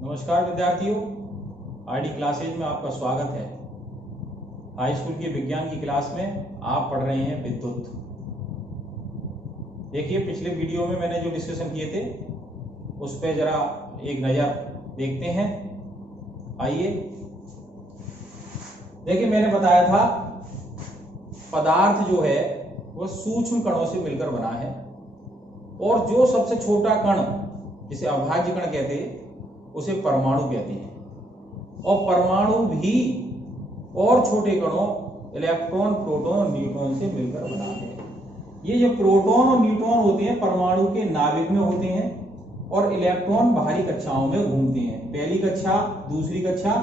नमस्कार विद्यार्थियों, ID classes में आपका स्वागत है। हाई स्कूल के विज्ञान की क्लास में आप पढ़ रहे हैं विद्युत। देखिए, पिछले वीडियो में मैंने जो डिस्कशन किए थे उस पर जरा एक नज़र देखते हैं। आइए, देखिए मैंने बताया था पदार्थ जो है वह सूक्ष्म कणों से मिलकर बना है और जो सबसे छोटा कण जिसे अविभाज्य कण कहते हैं उसे परमाणु कहते हैं। और परमाणु भी और छोटे कणों इलेक्ट्रॉन, प्रोटॉन और न्यूट्रॉन से मिलकर बना है। ये जो प्रोटॉन और न्यूट्रॉन होते हैं परमाणु के नाभिक में होते हैं और इलेक्ट्रॉन बाहरी कक्षाओं में घूमते हैं। पहली कक्षा, दूसरी कक्षा,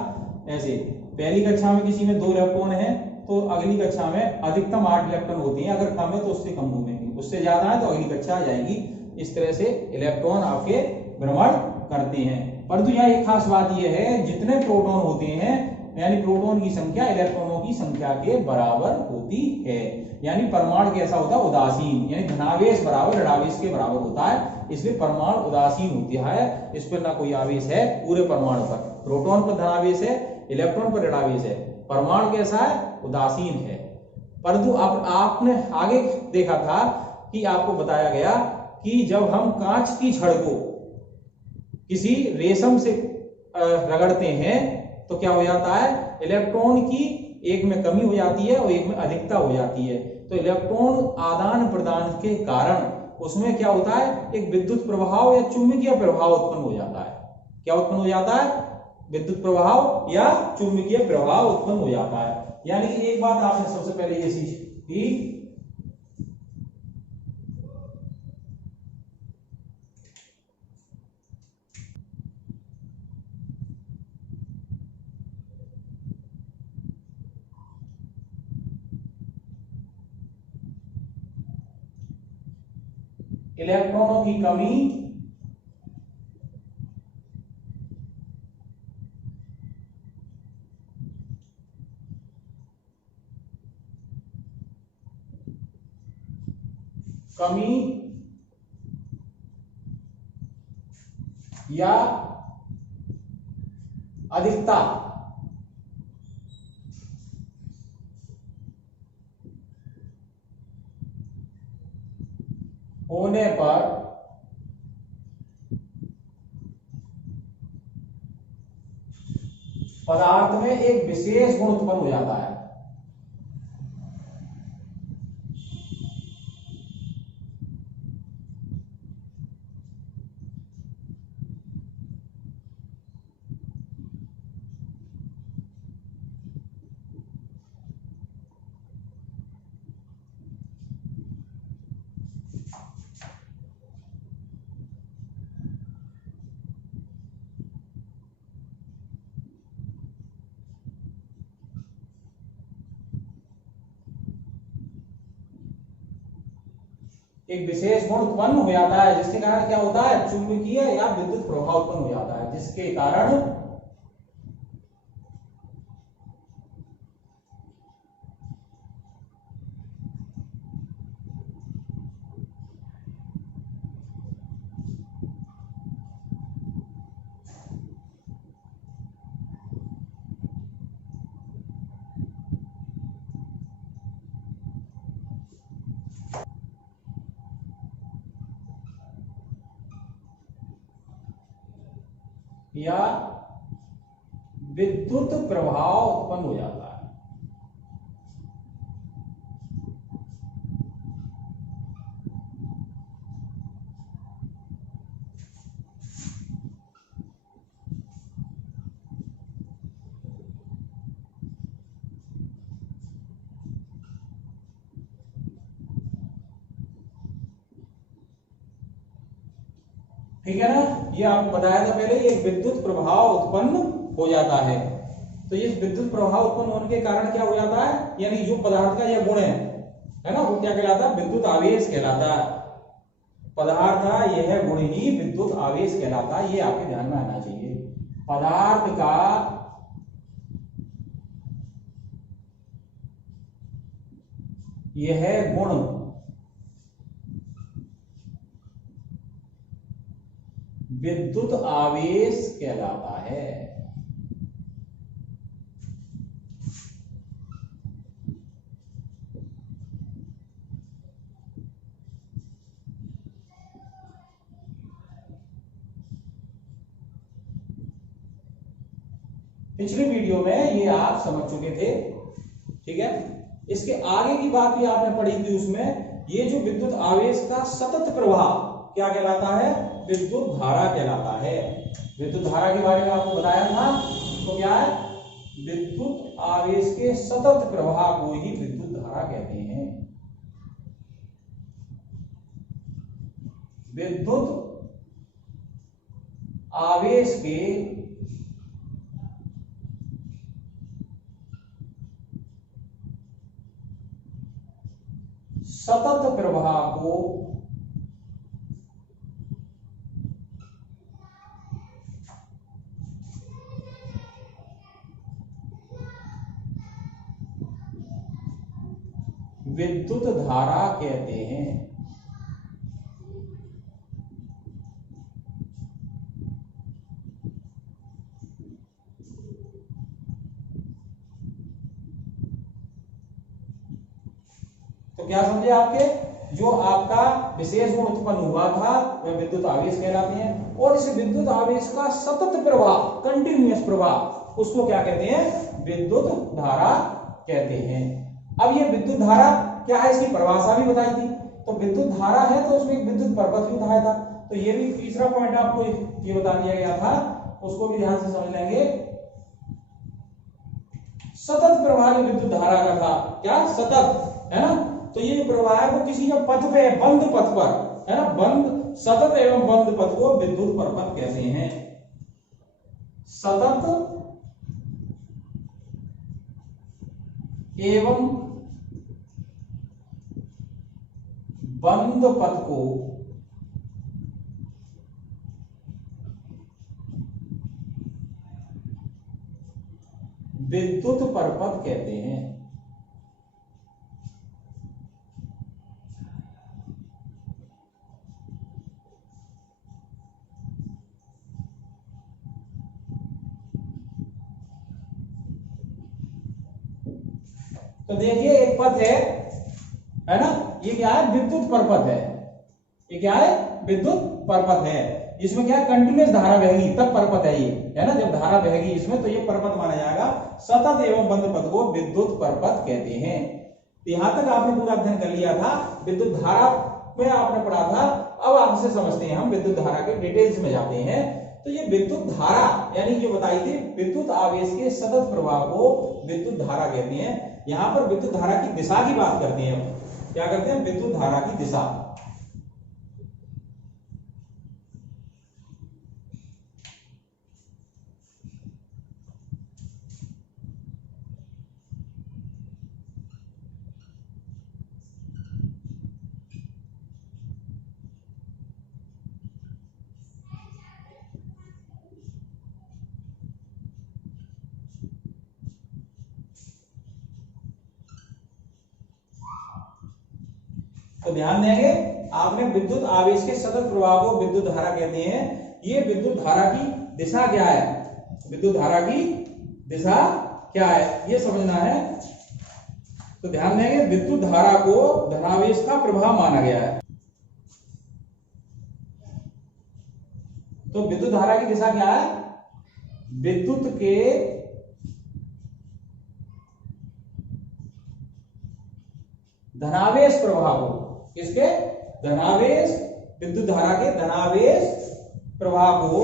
ऐसे पहली कक्षा में किसी में 2 इलेक्ट्रॉन है तो अगली कक्षा में अधिकतम 8 इलेक्ट्रॉन होते हैं। अगर कम है तो उससे कम घूमेंगे, उससे ज्यादा है तो अगली कक्षा आ जाएगी। इस तरह से इलेक्ट्रॉन आपके भ्रमण करते हैं। परंतु यहाँ एक खास बात यह है, जितने प्रोटॉन होते हैं यानी प्रोटॉन की संख्या इलेक्ट्रॉनों की संख्या के बराबर होती है। यानी परमाणु कैसा होता है? उदासीन, यानी धनावेश बराबर ऋणावेश के बराबर होता है। इसलिए परमाणु उदासीन होता है, इस पर ना कोई आवेश है। पूरे परमाणु पर प्रोटॉन पर धनावेश है, इलेक्ट्रॉन पर ऋणावेश है। परमाणु कैसा है? उदासीन है। परंतु आपने आगे देखा था कि आपको बताया गया कि जब हम कांच की छड़ को किसी रेशम से रगड़ते हैं तो क्या हो जाता है? इलेक्ट्रॉन की एक में कमी हो जाती है और एक में अधिकता हो जाती है। तो इलेक्ट्रॉन आदान प्रदान के कारण उसमें क्या होता है? एक विद्युत प्रभाव या चुंबकीय प्रभाव उत्पन्न हो जाता है। क्या उत्पन्न हो जाता है? विद्युत प्रभाव या चुंबकीय प्रभाव उत्पन्न हो जाता है। यानी कि एक बात आपने सबसे पहले ये सीखी, इलेक्ट्रॉनों की कमी या अधिकता होने पर पदार्थ में एक विशेष गुण उत्पन्न हो जाता है। एक विशेष गुण उत्पन्न हो जाता है जिसके कारण क्या होता है? चुंबकीय या विद्युत प्रभाव उत्पन्न हो जाता है, जिसके कारण या विद्युत प्रभाव उत्पन्न हो जाता है। ठीक है ना? ये आपको बताया था पहले, ये विद्युत प्रभाव उत्पन्न हो जाता है। तो ये विद्युत प्रभाव उत्पन्न होने के कारण क्या हो जाता है? यानी जो पदार्थ का यह गुण है ना, वो क्या कहलाता है? विद्युत आवेश कहलाता है। पदार्थ का यह गुण ही विद्युत आवेश कहलाता है। ये आपके ध्यान में आना चाहिए। पदार्थ का यह गुण विद्युत आवेश कहलाता है। पिछली वीडियो में ये आप समझ चुके थे, ठीक है। इसके आगे की बात भी आपने पढ़ी थी, उसमें ये जो विद्युत आवेश का सतत प्रवाह क्या कहलाता है? विद्युत धारा कहलाता है। विद्युत धारा के बारे में आपको बताया था, तो क्या है? विद्युत आवेश के सतत प्रवाह को ही विद्युत धारा कहते हैं। विद्युत आवेश के सतत प्रवाह को विद्युत धारा कहते हैं। तो क्या समझे आपके? जो आपका विशेष गुण उत्पन्न हुआ था वह विद्युत आवेश कहलाते हैं, और इस विद्युत आवेश का सतत प्रवाह, कंटिन्यूअस प्रवाह, उसको क्या कहते हैं? विद्युत धारा कहते हैं। अब ये विद्युत धारा क्या है, इसकी परिभाषा भी बताई थी। तो विद्युत धारा है तो उसमें एक विद्युत परपथ भी बताया था। तो ये भी तीसरा पॉइंट आपको ये बता दिया गया था, उसको भी ध्यान से समझ लेंगे। सतत प्रवाह विद्युत धारा का था, क्या? सतत, है ना। तो ये प्रवाह है वो किसी का पथ पे, बंद पथ पर, है ना। बंद, सतत एवं बंद पथ को विद्युत परपथ कहते हैं। सतत एवं बंद पथ को विद्युत परपथ कहते हैं। तो देखिए एक पथ है ना, ये क्या है? विद्युत परपथ है। ये क्या है? विद्युत परपथ है। इसमें क्या? कंटिन्यूअस धारा बहेगी तब परपथ है ये, है ना। जब धारा बहेगी इसमें तो ये परपथ माना जाएगा। सतत एवं बंद पथ को विद्युत परपथ कहते हैं। तो यहां तक आपने पूरा अध्ययन कर लिया था। विद्युत धारा में आपने पढ़ा था। अब आपसे समझते हैं हम विद्युत धारा के डिटेल्स में जाते हैं। तो ये विद्युत धारा यानी जो बताई थी, विद्युत आवेश के सतत प्रवाह को विद्युत धारा कहते हैं। यहां पर विद्युत धारा की दिशा की बात करते हैं। क्या करते हैं? विद्युत धारा की दिशा। तो ध्यान देंगे, आपने विद्युत आवेश के सतत प्रवाह को विद्युत धारा कहते हैं। ये विद्युत धारा की दिशा क्या है? विद्युत धारा की दिशा क्या है ये समझना है। तो ध्यान देंगे, विद्युत धारा को धनावेश का प्रवाह माना गया है। तो विद्युत धारा की दिशा क्या है? विद्युत के धनावेश प्रवाह को, किसके? धनावेश, विद्युत धारा के धनावेश प्रवाह को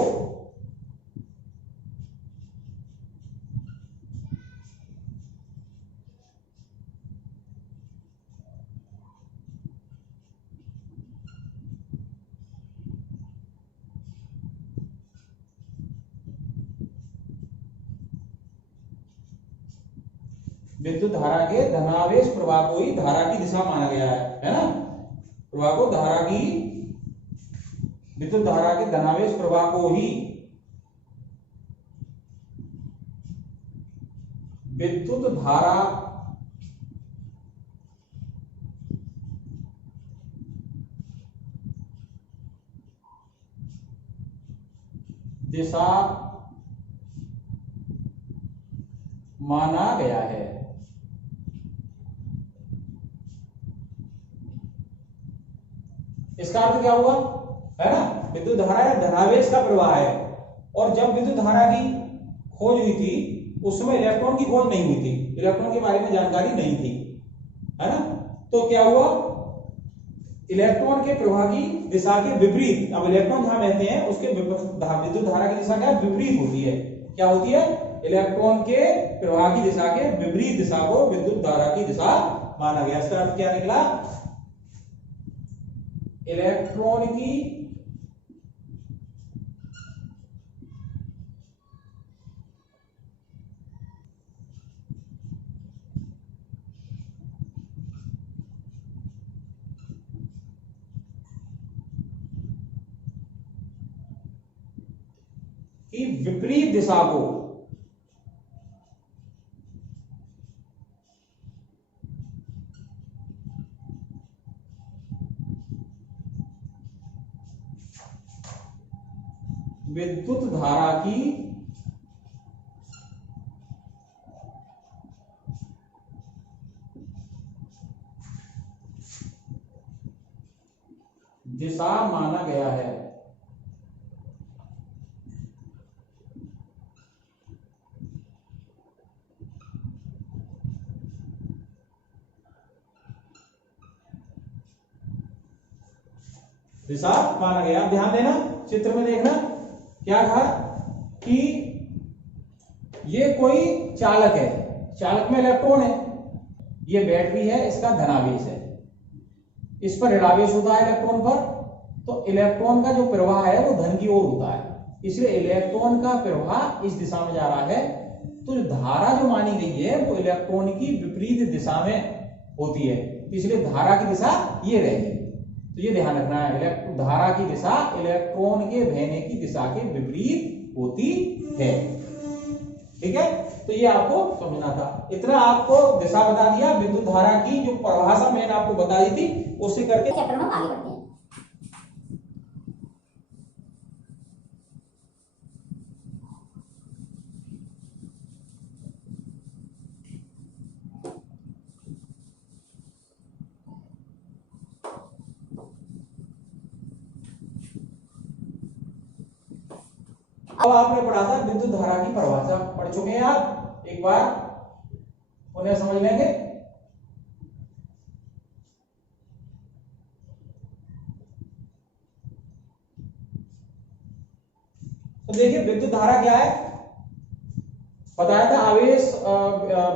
विद्युत धारा के धनावेश प्रवाह को ही धारा की दिशा माना गया है ना। प्रवाह को धारा की, विद्युत धारा के धनावेश प्रवाह को ही विद्युत धारा दिशा माना गया है। इसका अर्थ क्या हुआ, है ना, विद्युत धारा या धनावेश का प्रवाह है। और जब विद्युत धारा की खोज हुई थी उस समय इलेक्ट्रॉन की खोज नहीं हुई थी, इलेक्ट्रॉन के बारे में जानकारी नहीं थी, है ना। तो क्या हुआ, इलेक्ट्रॉन के प्रवाह की दिशा के विपरीत, अब इलेक्ट्रॉन जहां बहते हैं उसके विद्युत धारा की दिशा क्या विपरीत होती है, क्या होती है, इलेक्ट्रॉन के प्रवाह की दिशा के विपरीत दिशा को विद्युत धारा की दिशा माना गया। इसका अर्थ क्या निकला, इलेक्ट्रॉन की विपरीत दिशा को विद्युत धारा की दिशा माना गया है। दिशा माना गया। ध्यान देना, चित्र में देखना क्या कहा कि ये कोई चालक है, चालक में इलेक्ट्रॉन है, ये बैटरी है, इसका धनावेश है, इस पर ऋणावेश होता है इलेक्ट्रॉन पर, तो इलेक्ट्रॉन का जो प्रवाह है वो धन की ओर होता है, इसलिए इलेक्ट्रॉन का प्रवाह इस दिशा में जा रहा है। तो धारा जो मानी गई है वो इलेक्ट्रॉन की विपरीत दिशा में होती है, इसलिए धारा की दिशा ये रहेगी। तो ये ध्यान रखना है, धारा की दिशा इलेक्ट्रॉन के बहने की दिशा के विपरीत होती है। ठीक है, तो ये आपको समझना था। इतना आपको दिशा बता दिया, विद्युत धारा की जो परिभाषा मैंने आपको बताई थी उससे करके चैप्टर में आगे बढ़ते हैं। अब आपने पढ़ा था विद्युत धारा की परिभाषा, पढ़ चुके हैं आप, एक बार उन्हें समझ लेंगे। तो देखिए विद्युत धारा क्या है, बताया था आवेश,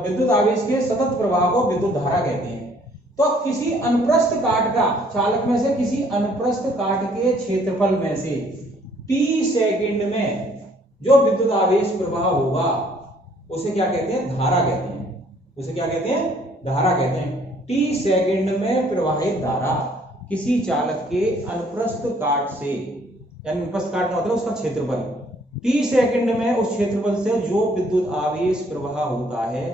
विद्युत आवेश के सतत प्रवाह को विद्युत धारा कहते हैं। तो किसी अनुप्रस्थ काट का, चालक में से किसी अनुप्रस्थ काट के क्षेत्रफल में से t सेकंड में जो विद्युत आवेश प्रवाह होगा उसे क्या कहते हैं, धारा कहते हैं। उसे क्या कहते हैं, धारा कहते हैं। t सेकंड में प्रवाहित धारा किसी चालक के अनुप्रस्थ काट से, यानी अनुप्रस्थ काट का मतलब उसका क्षेत्रफल, t सेकंड में उस क्षेत्रफल से जो विद्युत आवेश प्रवाह होता है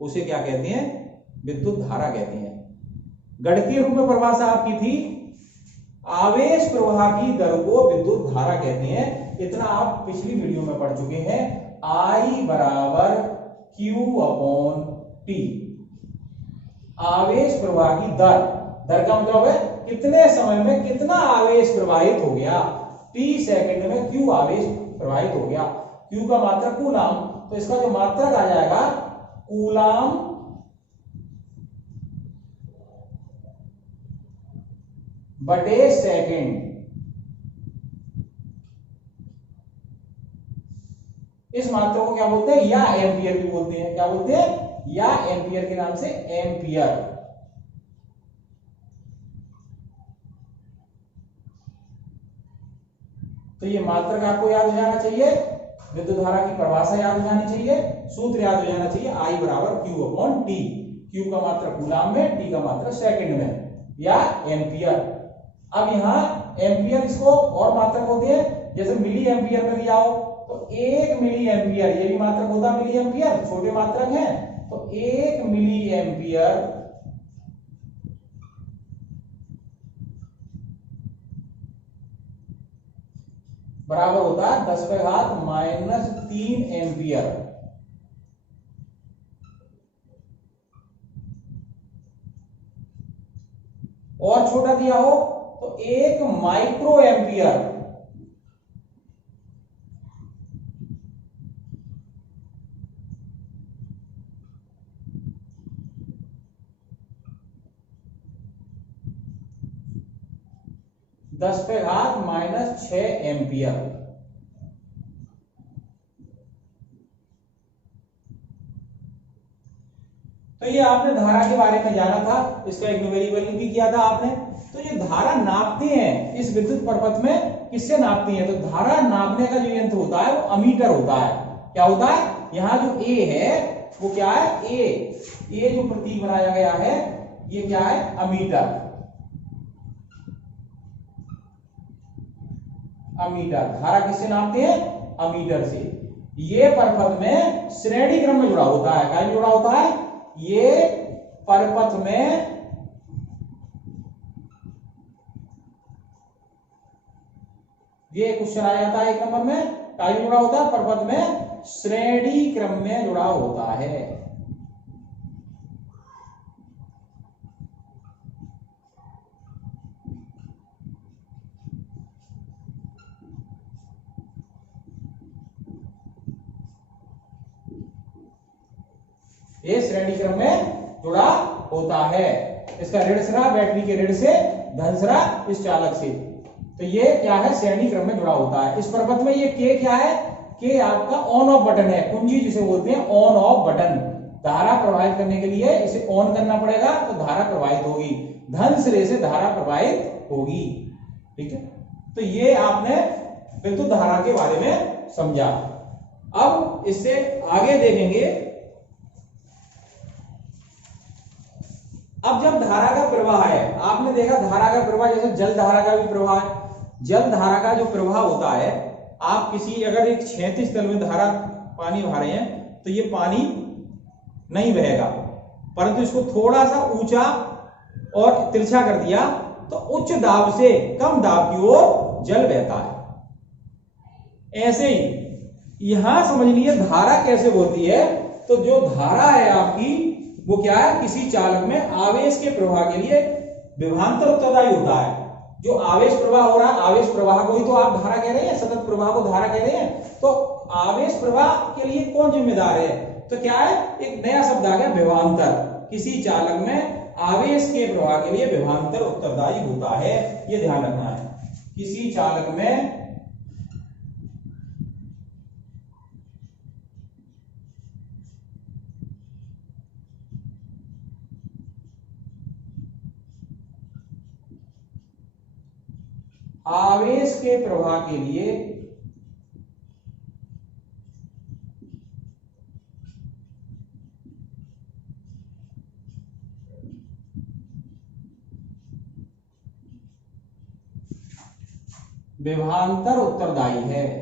उसे क्या कहते हैं, विद्युत धारा कहते हैं। गणितीय रूप में परिभाषा आपकी थी, आवेश प्रवाह की दर को विद्युत धारा कहते हैं। इतना आप पिछली वीडियो में पढ़ चुके हैं। I बराबर Q अपॉन T, आवेश प्रवाह की दर, दर का मतलब है कितने समय में कितना आवेश प्रवाहित हो गया, t सेकंड में q आवेश प्रवाहित हो गया। q का मात्रक कूलाम, तो इसका जो मात्रक आ जाएगा कूलाम बटे सेकंड। इस मात्रा को क्या बोलते हैं, या एम्पियर भी बोलते हैं। क्या बोलते हैं, या एम्पियर के नाम से एम्पियर। तो ये मात्रक आपको याद हो जाना चाहिए, विद्युत धारा की परिभाषा याद हो जानी चाहिए, सूत्र याद हो जाना चाहिए। I बराबर Q अपॉन T, Q का मात्रक कूलाम में, T का मात्रक सेकंड में, या एम्पियर। अब यहाँ एम्पियर इसको और मात्रक होते हैं, जैसे मिली एम्पियर में लिया हो तो 1 मिली एम्पियर, ये भी मात्रक होता है मिली एम्पियर, छोटे मात्रक हैं, तो 1 मिली एम्पियर बराबर होता है 10⁻³ एम्पियर। और छोटा दिया हो तो 1 माइक्रो एम्पियर। (10⁻⁻6 एम्पियर। तो ये आपने धारा के बारे में जाना था, इसका एक वेरिएबल भी किया था आपने। तो ये धारा नापते हैं इस विद्युत परपथ में, किससे नापती है? तो धारा नापने का जो यंत्र होता है वो अमीटर होता है। क्या होता है? यहाँ जो ए है वो क्या है? ए जो प्रतीक बनाया गया है ये क्या है? अमीटर। अमीटर धारा किससे नापते हैं? अमीटर से। ये परपथ में श्रेणी क्रम में जुड़ा होता है। क्या जुड़ा होता है? ये परपथ में ये क्वेश्चन आ जाता है 1 नंबर में। क्या जुड़ा होता है? परपथ में श्रेणी क्रम में जुड़ा होता है। ये श्रेणी क्रम में जुड़ा होता है। इसका ऋण सिरा बैटरी के ऋण से, धन सिरा इस चालक से। तो ये क्या है? श्रेणी क्रम में जुड़ा होता है। इस परपथ में ये के क्या है? के आपका ऑन ऑफ बटन है, कुंजी जिसे बोलते हैं ऑन ऑफ बटन। धारा प्रवाहित करने के लिए इसे ऑन करना पड़ेगा तो धारा प्रवाहित होगी, धन सिरे से धारा प्रवाहित होगी। ठीक है, तो ये आपने विद्युत धारा के बारे में समझा। अब इससे आगे देखेंगे। अब जब धारा का प्रवाह है, आपने देखा धारा का प्रवाह जैसे जल धारा का भी प्रवाह है। जल धारा का जो प्रवाह होता है, आप किसी अगर एक 36 तल में धारा पानी बहा रहे हैं तो ये पानी नहीं बहेगा, परंतु इसको थोड़ा सा ऊंचा और तिरछा कर दिया तो उच्च दाब से कम दाब की ओर जल बहता है। ऐसे ही यहां समझ लीजिए धारा कैसे होती है। तो जो धारा है आपकी वो क्या है? किसी चालक में आवेश के प्रवाह के लिए विभवांतर उत्तरदायी होता है। जो आवेश प्रवाह हो रहा है, आवेश प्रवाह को ही तो आप धारा कह रहे हैं, सतत प्रवाह को धारा कह रहे हैं। तो आवेश प्रवाह के लिए कौन जिम्मेदार है? तो क्या है? एक नया शब्द आ गया, विभवांतर। किसी चालक में आवेश के प्रवाह के लिए विभवांतर उत्तरदायी होता है, ये ध्यान रखना है। किसी चालक में आवेश के प्रवाह के लिए विभवांतर उत्तरदायी है।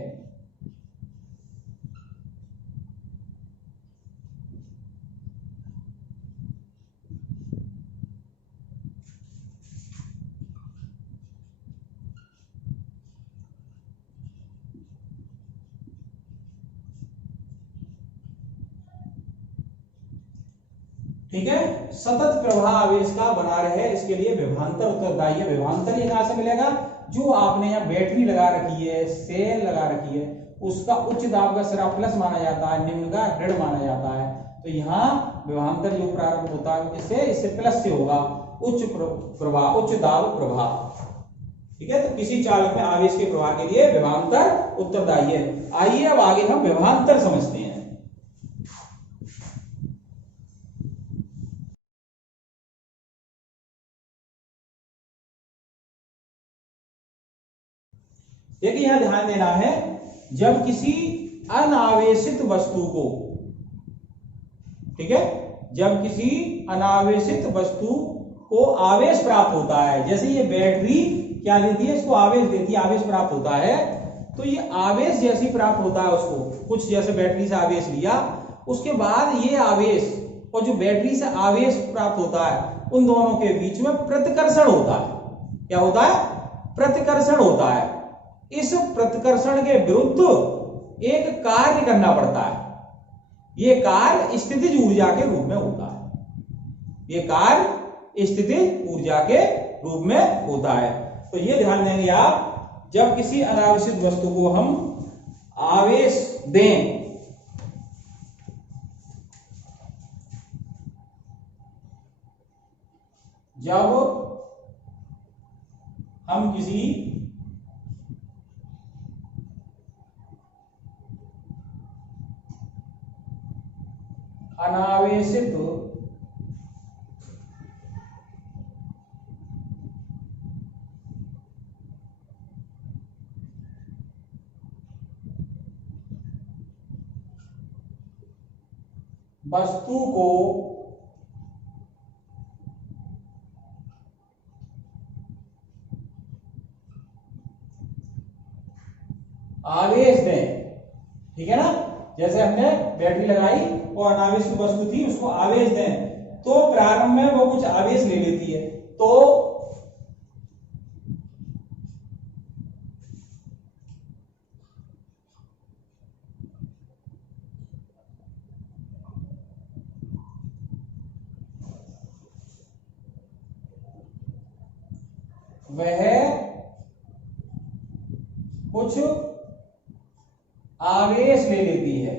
ठीक है, सतत प्रवाह आवेश का बना रहे इसके लिए विभवांतर उत्तरदायी है। विभवांतर ये कहां से मिलेगा? जो आपने यहाँ बैटरी लगा रखी है, सेल लगा रखी है, उसका उच्च दाब का सिरा प्लस माना जाता है, निम्न का ऋण माना जाता है। तो यहाँ विभवांतर जो प्रारंभ होता है इससे प्लस से होगा, उच्च प्रवाह, उच्च दाब प्रवाह। ठीक है, तो किसी चालक में आवेश के प्रवाह के लिए विभवांतर उत्तरदायी है। आइए अब आगे हम विभवांतर समझते हैं। देखिए यहां ध्यान देना है, जब किसी अनावेशित वस्तु को, ठीक है, जब किसी अनावेशित वस्तु को आवेश प्राप्त होता है, जैसे ये बैटरी क्या देती है? इसको आवेश देती है, आवेश प्राप्त होता है। तो ये आवेश जैसे प्राप्त होता है उसको, कुछ जैसे बैटरी से आवेश लिया, उसके बाद ये आवेश और जो बैटरी से आवेश प्राप्त होता है उन दोनों के बीच में प्रतिकर्षण होता है। क्या होता है? प्रतिकर्षण होता है। इस प्रतिकर्षण के विरुद्ध एक कार्य करना पड़ता है। ये कार्य स्थितिज ऊर्जा के रूप में होता है। ये कार्य स्थितिज ऊर्जा के रूप में होता है। तो ये ध्यान देंगे आप, जब किसी अनावेशित वस्तु को हम आवेश दें, जब हम किसी अनावेशित वस्तु को आवेश दें, ठीक है ना, जैसे हमने बैटरी लगाई और अनावेशित वस्तु थी, उसको आवेश दें, तो प्रारंभ में वो कुछ आवेश ले लेती है, तो वह कुछ आवेश ले लेती है।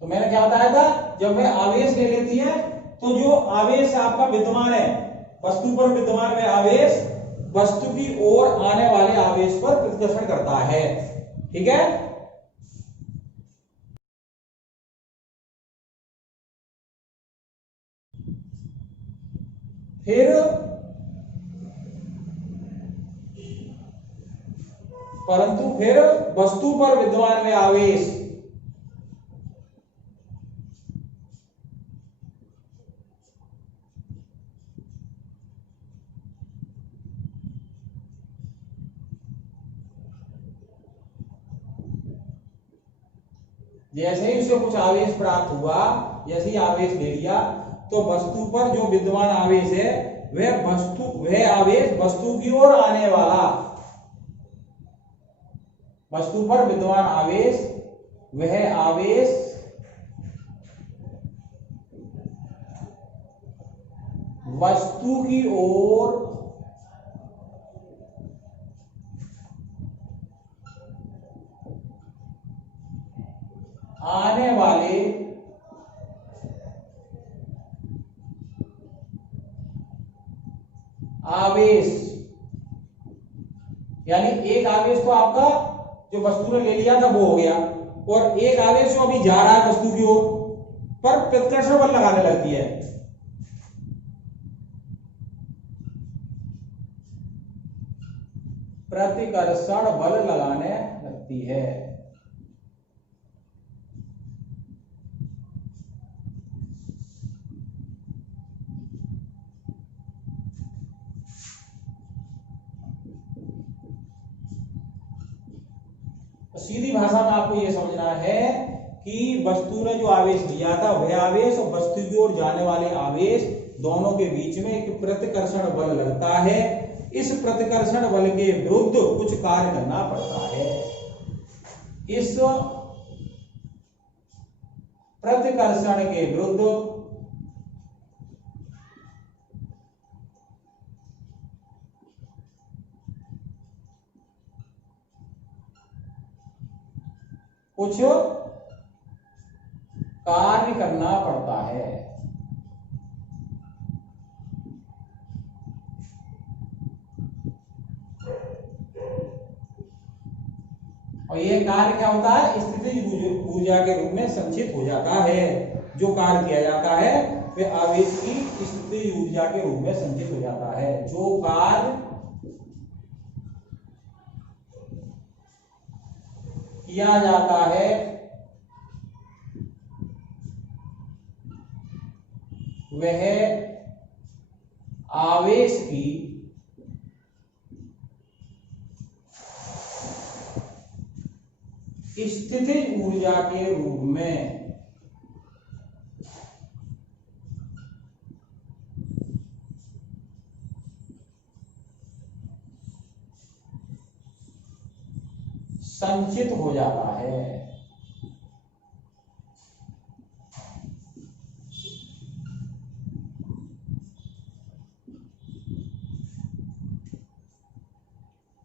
तो मैंने क्या बताया था, जब वह आवेश ले लेती है तो जो आवेश आपका विद्यमान है वस्तु पर, विद्यमान वह आवेश वस्तु की ओर आने वाले आवेश पर प्रतिकर्षण करता है, ठीक है। फिर परंतु फिर वस्तु पर विद्यमान में आवेश जैसे ही उसे कुछ आवेश प्राप्त हुआ, जैसे ही आवेश ले लिया, तो वस्तु पर जो विद्यमान आवेश है वह आवेश वस्तु की ओर आने वाला, वस्तु पर विद्यमान आवेश वह आवेश वस्तु की ओर आने वाले आवेश, यानी एक आवेश तो आपका जो वस्तु ने ले लिया था वो हो गया, और एक आवेश जो अभी जा रहा है वस्तु की ओर पर प्रतिकर्षण बल लगाने लगती है। प्रतिकर्षण बल लगाने लगती है। सीधी भाषा में आपको यह समझना है कि वस्तु ने जो आवेश लिया था वह आवेश और वस्तु की ओर जाने वाले आवेश दोनों के बीच में एक प्रतिकर्षण बल लगता है। इस प्रतिकर्षण बल के विरुद्ध कुछ कार्य करना पड़ता है। इस प्रतिकर्षण के विरुद्ध कुछ कार्य करना पड़ता है। और यह कार्य क्या होता है, स्थितिज ऊर्जा के रूप में संचित हो जाता है। जो कार्य किया जाता है वह आवेश की स्थितिज ऊर्जा के रूप में संचित हो जाता है। जो कार्य किया जाता है वह आवेश की स्थितिज ऊर्जा के रूप में संचित हो जाता है।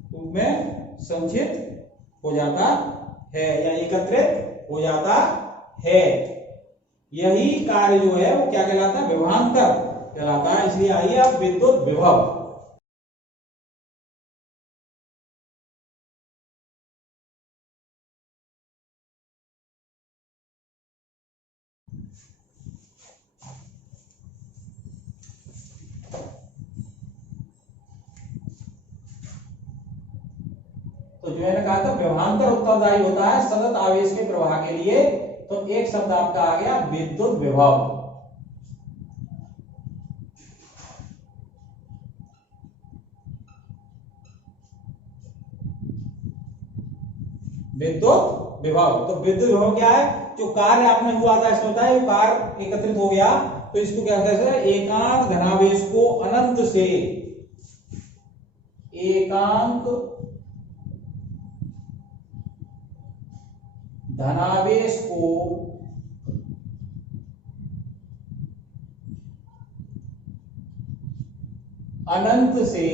रूप में संचित हो जाता है या एकत्रित हो जाता है। यही कार्य जो है वो क्या कहलाता है? विभवांतर कहलाता है। इसलिए आइए अब विद्युत विभव। तो जो मैंने कहा था विभवांतर उत्तरदायी होता है सतत आवेश के प्रवाह के लिए। तो एक शब्द आपका आ गया विद्युत विभव। विद्युत विभव। तो विद्युत विभव क्या है? जो कार्य आपने हुआ था इसमें होता है, कार्य एकत्रित हो गया तो इसको क्या कहते हैं? एकांक धनावेश को अनंत से एकांक धनावेश को अनंत से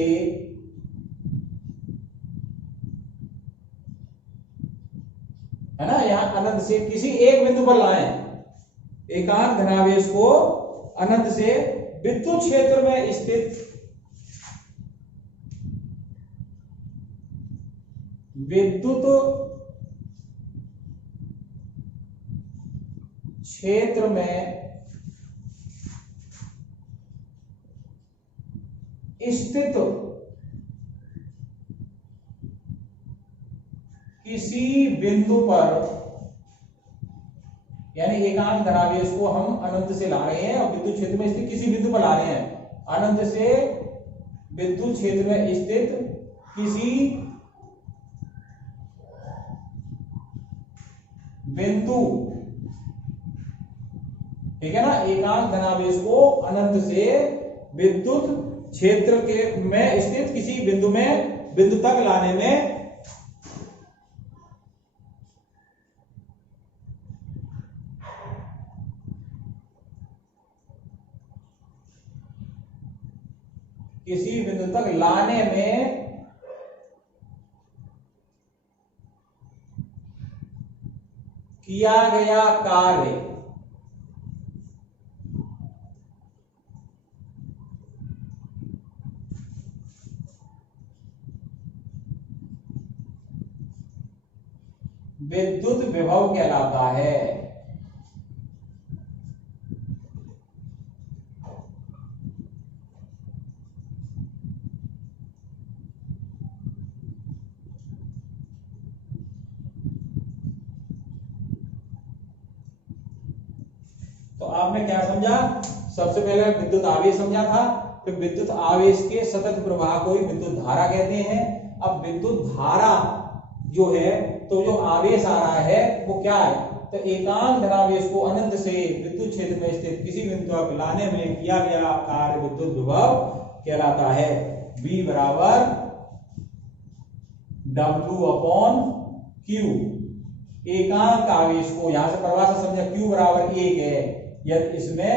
है ना, यहां अनंत से किसी एक बिंदु पर लाएं। एकांक धनावेश को अनंत से विद्युत क्षेत्र में स्थित विद्युत क्षेत्र में स्थित किसी बिंदु पर, यानी एकांक धनावेश को हम अनंत से ला रहे हैं और विद्युत क्षेत्र में स्थित किसी बिंदु पर ला रहे हैं। अनंत से विद्युत क्षेत्र में स्थित किसी बिंदु, ठीक है ना, एकांक धनावेश को अनंत से विद्युत क्षेत्र के में स्थित किसी बिंदु तक लाने में किया गया कार्य विद्युत विभव कहलाता है। तो आपने क्या समझा? सबसे पहले विद्युत आवेश समझा था, फिर विद्युत आवेश के सतत प्रवाह को ही विद्युत धारा कहते हैं। अब विद्युत धारा जो है, तो जो आवेश आ रहा है वो क्या है? तो एकांक धनावेश को अनंत से विद्युत क्षेत्र में स्थित किसी बिंदु तक लाने में किया गया कार्य विद्युत विभव कहलाता है। V बराबर W/Q। एकांक आवेश को यहां से परिभाषा समझे, Q बराबर 1 है। यदि इसमें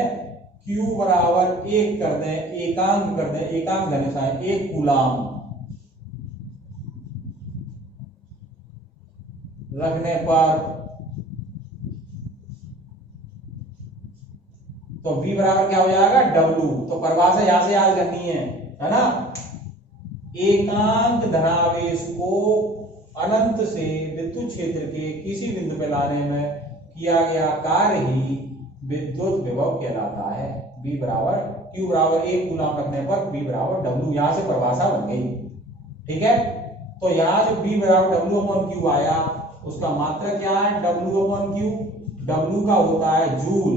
Q बराबर 1 कर दें, एकांक कर दें, एकांक धन साइन 1 कूलाम रखने पर, तो V बराबर क्या हो जाएगा? W। तो परिभाषा यहां से याद करनी है ना। एकांक धनावेश को अनंत से विद्युत क्षेत्र के किसी बिंदु पर लाने में किया गया कार्य ही विद्युत विभव कहलाता है। V बराबर Q बराबर 1 कूलाम रखने पर V बराबर W। यहां से परिभाषा बन गई, ठीक है। तो यहां जो V बराबर W/Q आया, उसका मात्रक क्या है? W/Q। W का होता है जूल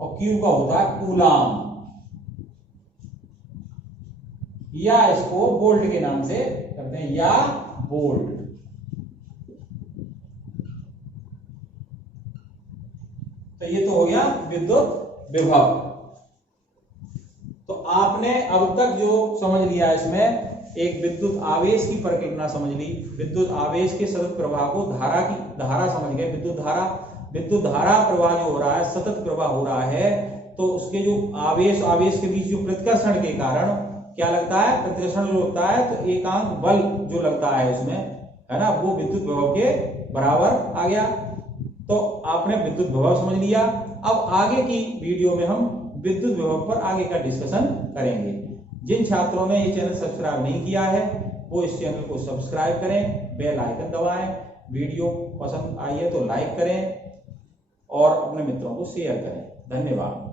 और Q का होता है कूलाम, या इसको वोल्ट के नाम से करते हैं, या वोल्ट। तो ये तो हो गया विद्युत विभव। तो आपने अब तक जो समझ लिया इसमें, एक विद्युत आवेश की परिकल्पना समझ ली, विद्युत आवेश के सतत प्रवाह को धारा समझ गए। विद्युत धारा प्रवाह जो हो रहा है, सतत प्रवाह हो रहा है, तो उसके जो आवेश के बीच जो प्रतिकर्षण के कारण क्या लगता है, प्रतिकर्षण जो होता है, तो एकांक बल जो लगता है उसमें, है ना, वो विद्युत विभव के बराबर आ गया। तो आपने विद्युत विभव समझ लिया। अब आगे की वीडियो में हम विद्युत विभव पर आगे का डिस्कशन करेंगे। जिन छात्रों ने ये चैनल सब्सक्राइब नहीं किया है वो इस चैनल को सब्सक्राइब करें, बेल आइकन दबाएं, वीडियो पसंद आई है तो लाइक करें और अपने मित्रों को शेयर करें। धन्यवाद।